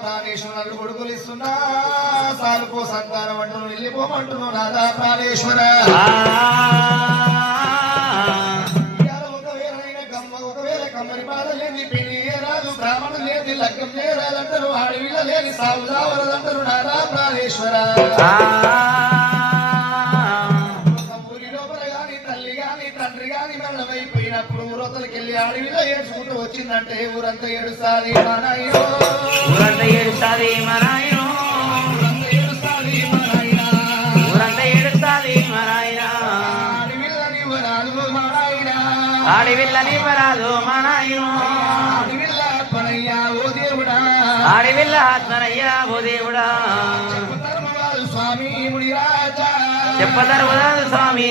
ప్రాణేశ్వరుడు కొడుకులు ఇస్తున్నా సాలుకో సంతానం అంటూ వెళ్ళిపోమంటున్నావు నాదా ప్రాణేశ్వర ఒకవేళ కమ్మరి బాధ లేని పెళ్లి రాదు బ్రాహ్మణులు లేని లగ్గం లేదంటారు ఆడవిల్ల లేని సాగుదావరదంటారు నాదా ప్రాణేశ్వర ఊరి లోపల గాని తల్లి గాని తండ్రి గాని మరణమైపోయినప్పుడు ఊరతలకెళ్ళి ఆడవిల్ల ఏడ్చుకుంటూ వచ్చిందంటే ఊరంతా ఏడుస్తాది మా నాయనో ఊరంతా ఏడుస్తాది మా నాయనో ఆడివిల్లని వరాలు మా నాయనో ఆడివిల్ల ఆత్మనయ్యా ఓ దేవుడా స్వామి ముని రాజా చెప్పదరు స్వామి